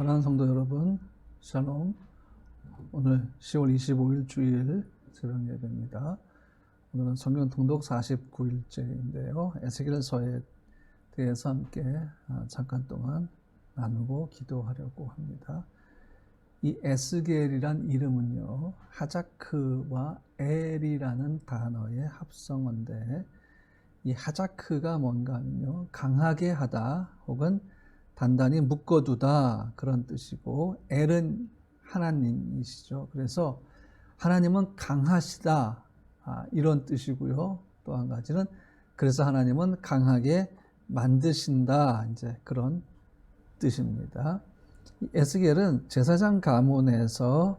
사랑하는 성도 여러분, 샬롬. 오늘 10월 25일 주일 새벽 예배입니다. 오늘은 성경 통독 49일째인데요. 에스겔서에 대해서 함께 잠깐 동안 나누고 기도하려고 합니다. 이 에스겔이란 이름은요, 하자크와 엘이라는 단어의 합성어인데, 이 하자크가 뭔가 하면요, 강하게 하다 혹은 단단히 묶어두다 그런 뜻이고, 엘은 하나님이시죠. 그래서 하나님은 강하시다 이런 뜻이고요. 또 한 가지는 그래서 하나님은 강하게 만드신다 이제 그런 뜻입니다. 에스겔은 제사장 가문에서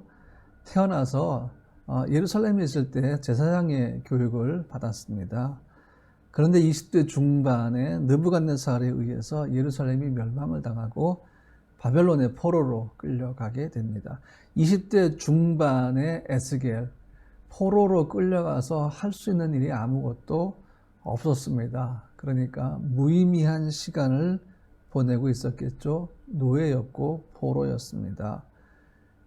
태어나서 예루살렘에 있을 때 제사장의 교육을 받았습니다. 그런데 20대 중반에 느부갓네살에 의해서 예루살렘이 멸망을 당하고 바벨론의 포로로 끌려가게 됩니다. 20대 중반의 에스겔, 포로로 끌려가서 할 수 있는 일이 아무것도 없었습니다. 그러니까 무의미한 시간을 보내고 있었겠죠. 노예였고 포로였습니다.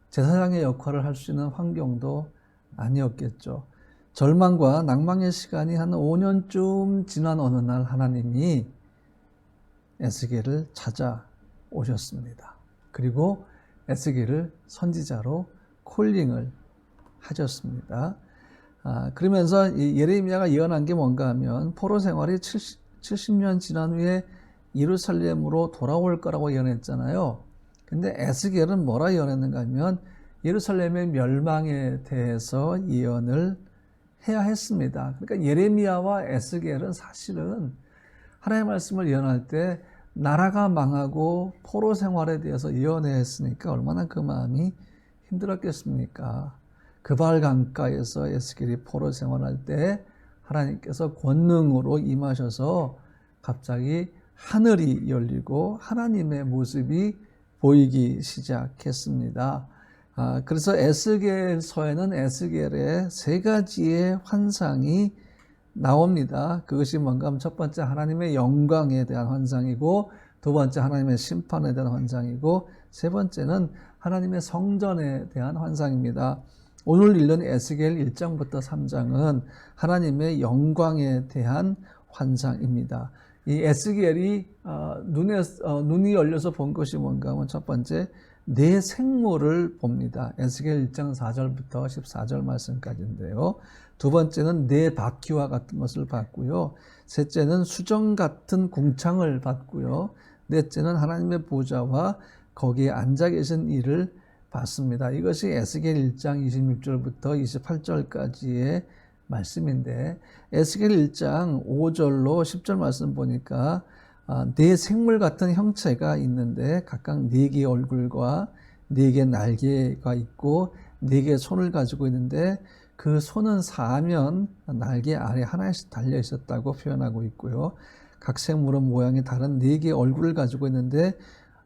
제사장의 역할을 할 수 있는 환경도 아니었겠죠. 절망과 낭망의 시간이 한 5년쯤 지난 어느 날 하나님이 에스겔을 찾아오셨습니다. 그리고 에스겔을 선지자로 콜링을 하셨습니다. 그러면서 예레미야가 예언한 게 뭔가 하면 포로 생활이 70년 지난 후에 예루살렘으로 돌아올 거라고 예언했잖아요. 근데 에스겔은 뭐라 예언했는가 하면 예루살렘의 멸망에 대해서 예언을 해야 했습니다. 그러니까 예레미야와 에스겔은 사실은 하나님의 말씀을 예언할 때 나라가 망하고 포로 생활에 대해서 예언해야 했으니까 얼마나 그 마음이 힘들었겠습니까? 그발 강가에서 에스겔이 포로 생활할 때 하나님께서 권능으로 임하셔서 갑자기 하늘이 열리고 하나님의 모습이 보이기 시작했습니다. 그래서 에스겔서에는 에스겔의 세 가지의 환상이 나옵니다. 그것이 뭔가 하면 첫 번째 하나님의 영광에 대한 환상이고, 두 번째 하나님의 심판에 대한 환상이고, 세 번째는 하나님의 성전에 대한 환상입니다. 오늘 읽는 에스겔 1장부터 3장은 하나님의 영광에 대한 환상입니다. 이 에스겔이 눈이 열려서 본 것이 뭔가 하면 첫 번째 내 생물을 봅니다. 에스겔 1장 4절부터 14절 말씀까지인데요. 두 번째는 내 바퀴와 같은 것을 봤고요. 셋째는 수정 같은 궁창을 봤고요. 넷째는 하나님의 보좌와 거기에 앉아 계신 이를 봤습니다. 이것이 에스겔 1장 26절부터 28절까지의 말씀인데, 에스겔 1장 5절로 10절 말씀 보니까 네 생물 같은 형체가 있는데 각각 4개의 얼굴과 4개의 날개가 있고 4개의 손을 가지고 있는데 그 손은 사면 날개 아래 하나씩 달려 있었다고 표현하고 있고요. 각 생물은 모양이 다른 4개의 얼굴을 가지고 있는데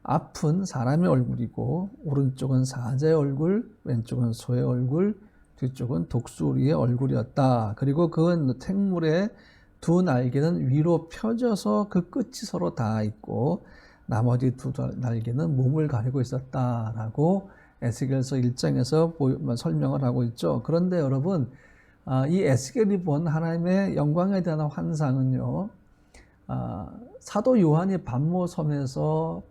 앞은 사람의 얼굴이고 오른쪽은 사자의 얼굴, 왼쪽은 소의 얼굴, 뒤쪽은 독수리의 얼굴이었다. 그리고 그 생물의 두 날개는 위로 펴져서 그 끝이 서로 닿아 있고 나머지 두 날개는 몸을 가리고 있었다라고 에스겔서 1장에서 설명을 하고 있죠. 그런데 여러분, 이 에스겔이 본 하나님의 영광에 대한 환상은요, 사도 요한이 반모섬에서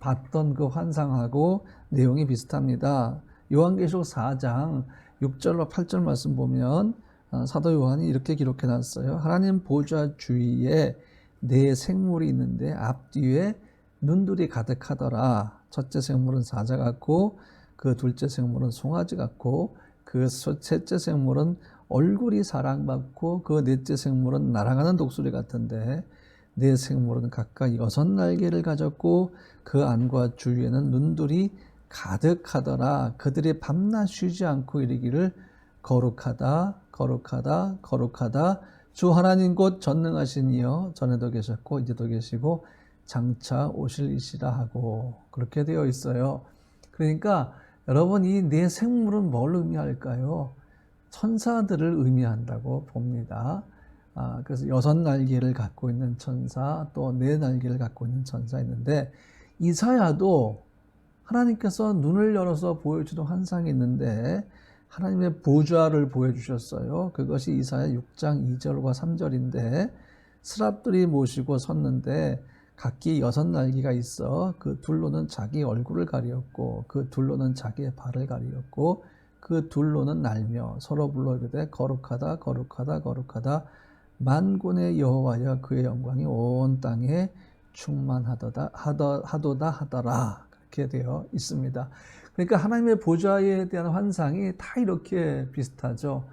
봤던 그 환상하고 내용이 비슷합니다. 요한계시록 4장 6절로 8절 말씀 보면 사도 요한이 이렇게 기록해 놨어요. 하나님 보좌 주위에 네 생물이 있는데 앞뒤에 눈들이 가득하더라. 첫째 생물은 사자 같고 그 둘째 생물은 송아지 같고 그 셋째 생물은 얼굴이 사랑받고 그 넷째 생물은 날아가는 독수리 같은데 네 생물은 각각 6날개를 가졌고 그 안과 주위에는 눈들이 가득하더라. 그들이 밤낮 쉬지 않고 이르기를 거룩하다 거룩하다 거룩하다 주 하나님 곧 전능하신 이여 전에도 계셨고 이제도 계시고 장차 오실 이시라 하고 그렇게 되어 있어요. 그러니까 여러분, 이 네 생물은 뭘 의미할까요? 천사들을 의미한다고 봅니다. 그래서 6날개를 갖고 있는 천사, 또 4날개를 갖고 있는 천사 있는데 이사야도 하나님께서 눈을 열어서 보여주는 환상이 있는데 하나님의 보좌를 보여주셨어요. 그것이 이사야 6장 2절과 3절인데 스랍들이 모시고 섰는데 각기 6날개가 있어 그 둘로는 자기 얼굴을 가리었고 그 둘로는 자기의 발을 가리었고 그 둘로는 날며 서로 불러 이르되 거룩하다 거룩하다 거룩하다 만군의 여호와여 그의 영광이 온 땅에 충만하도다 하더라 그렇게 되어 있습니다. 그러니까 하나님의 보좌에 대한 환상이 다 이렇게 비슷하죠.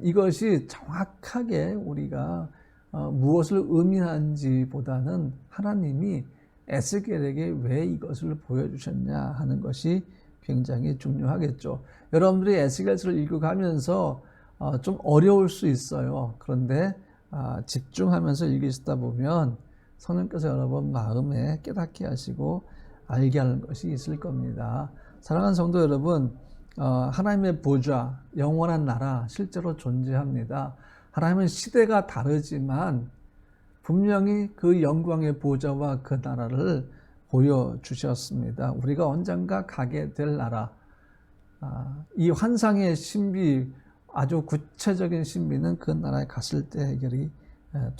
이것이 정확하게 우리가 무엇을 의미하는지보다는 하나님이 에스겔에게 왜 이것을 보여주셨냐 하는 것이 굉장히 중요하겠죠. 여러분들이 에스겔서를 읽어가면서 좀 어려울 수 있어요. 그런데 집중하면서 읽으시다 보면 성령께서 여러분 마음에 깨닫게 하시고 알게 하는 것이 있을 겁니다. 사랑하는 성도 여러분, 하나님의 보좌, 영원한 나라 실제로 존재합니다. 하나님은 시대가 다르지만 분명히 그 영광의 보좌와 그 나라를 보여주셨습니다. 우리가 언젠가 가게 될 나라, 이 환상의 신비, 아주 구체적인 신비는 그 나라에 갔을 때 해결이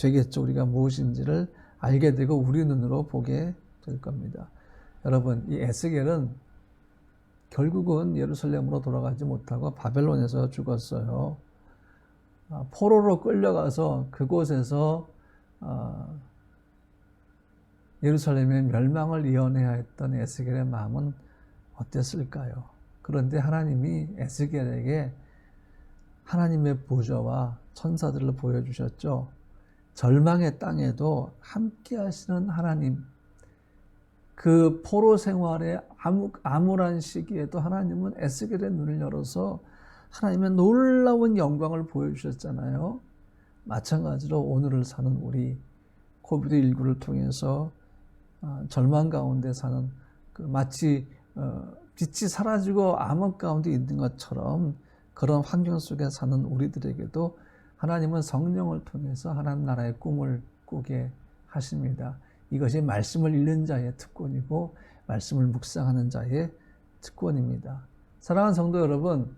되겠죠. 우리가 무엇인지를 알게 되고 우리 눈으로 보게 될 겁니다. 여러분, 이 에스겔은 결국은 예루살렘으로 돌아가지 못하고 바벨론에서 죽었어요. 포로로 끌려가서 그곳에서 예루살렘의 멸망을 예언해야 했던 에스겔의 마음은 어땠을까요? 그런데 하나님이 에스겔에게 하나님의 보좌와 천사들을 보여주셨죠. 절망의 땅에도 함께 하시는 하나님, 그 포로 생활의 암울한 시기에도 하나님은 에스겔의 눈을 열어서 하나님의 놀라운 영광을 보여주셨잖아요. 마찬가지로 오늘을 사는 우리 코비드19를 통해서 절망 가운데 사는 마치 빛이 사라지고 암흑 가운데 있는 것처럼 그런 환경 속에 사는 우리들에게도 하나님은 성령을 통해서 하나님 나라의 꿈을 꾸게 하십니다. 이것이 말씀을 읽는 자의 특권이고 말씀을 묵상하는 자의 특권입니다. 사랑하는 성도 여러분,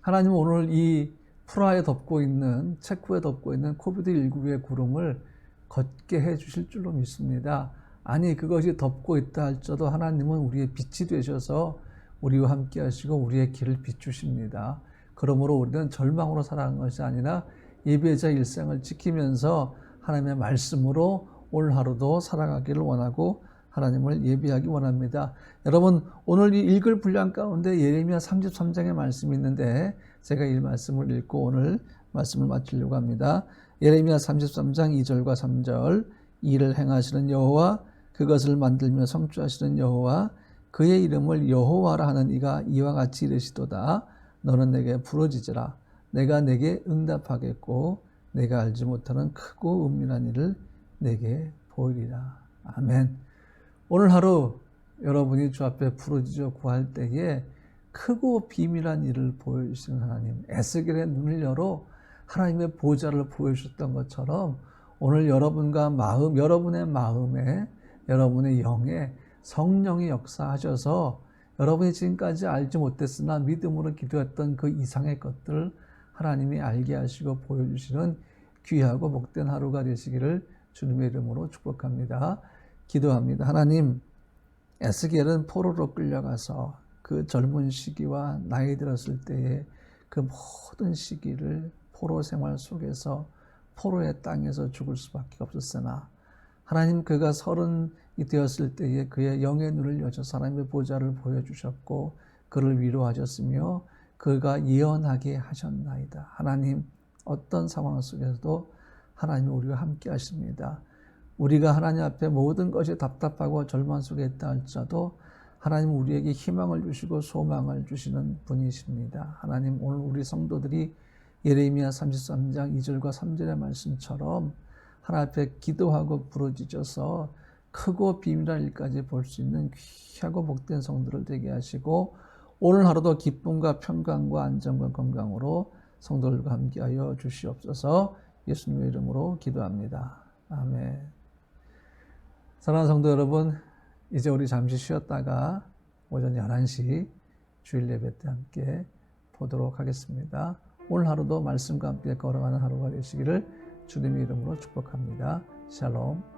하나님은 오늘 이 프라하에 덮고 있는, 체코에 덮고 있는 코비드19의 구름을 걷게 해 주실 줄로 믿습니다. 아니, 그것이 덮고 있다 할지라도 하나님은 우리의 빛이 되셔서 우리와 함께 하시고 우리의 길을 비추십니다. 그러므로 우리는 절망으로 살아가는 것이 아니라 예배자 일생을 지키면서 하나님의 말씀으로 오늘 하루도 살아가기를 원하고 하나님을 예배하기 원합니다. 여러분, 오늘 이 읽을 분량 가운데 예레미야 33장의 말씀이 있는데 제가 이 말씀을 읽고 오늘 말씀을 마치려고 합니다. 예레미야 33장 2절과 3절 이를 행하시는 여호와 그것을 만들며 성취하시는 여호와 그의 이름을 여호와라 하는 이가 이와 같이 이르시도다. 너는 내게 부르짖으라. 내가 내게 응답하겠고 내가 알지 못하는 크고 은밀한 일을 내게 보이리라. 아멘. 오늘 하루 여러분이 주 앞에 부르짖어 구할 때에 크고 비밀한 일을 보여주시는 하나님, 에스겔의 눈을 열어 하나님의 보좌를 보여주셨던 것처럼 오늘 여러분과 여러분의 마음에, 여러분의 영에 성령이 역사하셔서 여러분이 지금까지 알지 못했으나 믿음으로 기도했던 그 이상의 것들을 하나님이 알게 하시고 보여주시는 귀하고 복된 하루가 되시기를 주님의 이름으로 축복합니다. 기도합니다. 하나님, 에스겔은 포로로 끌려가서 그 젊은 시기와 나이 들었을 때의 그 모든 시기를 포로 생활 속에서 포로의 땅에서 죽을 수밖에 없었으나 하나님, 그가 30이 되었을 때에 그의 영의 눈을 여셔서 하나님의 보좌를 보여주셨고 그를 위로하셨으며 그가 예언하게 하셨나이다. 하나님, 어떤 상황 속에서도 하나님이 우리와 함께 하십니다. 우리가 하나님 앞에 모든 것이 답답하고 절망 속에 있다 할지라도 하나님 우리에게 희망을 주시고 소망을 주시는 분이십니다. 하나님, 오늘 우리 성도들이 예레미야 33장 2절과 3절의 말씀처럼 하나님 앞에 기도하고 부르짖어서 크고 비밀한 일까지 볼 수 있는 귀하고 복된 성도를 되게 하시고 오늘 하루도 기쁨과 평강과 안정과 건강으로 성도들과 함께하여 주시옵소서. 예수님의 이름으로 기도합니다. 아멘. 사랑하는 성도 여러분, 이제 우리 잠시 쉬었다가 오전 11시 주일 예배 때 함께 보도록 하겠습니다. 오늘 하루도 말씀과 함께 걸어가는 하루가 되시기를 주님의 이름으로 축복합니다. 샬롬.